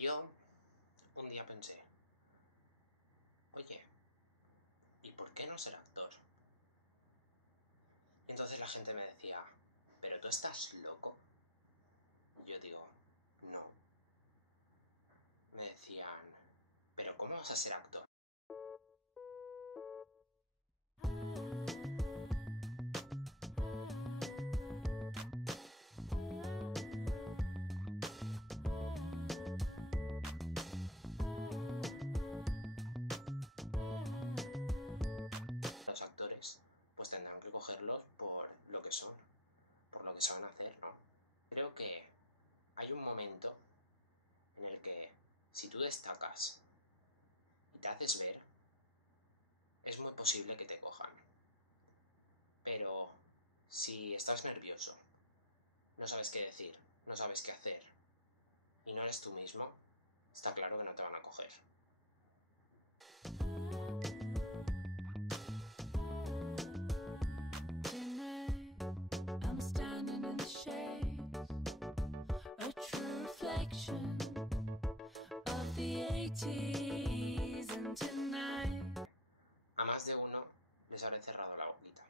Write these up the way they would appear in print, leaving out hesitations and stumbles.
Yo un día pensé, oye, ¿y por qué no ser actor? Y entonces la gente me decía, ¿pero tú estás loco? Y yo digo, no. Me decían, ¿pero cómo vas a ser actor? Los actores pues tendrán que cogerlos por lo que son, por lo que saben hacer, ¿no? Creo que hay un momento en el que si tú destacas y te haces ver, es muy posible que te cojan. Pero si estás nervioso, no sabes qué decir, no sabes qué hacer y no eres tú mismo, está claro que no te van a coger. A más de uno les habré cerrado la boquita.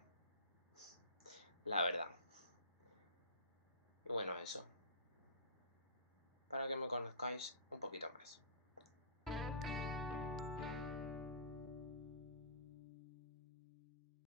La verdad. Y bueno, eso. Para que me conozcáis un poquito más.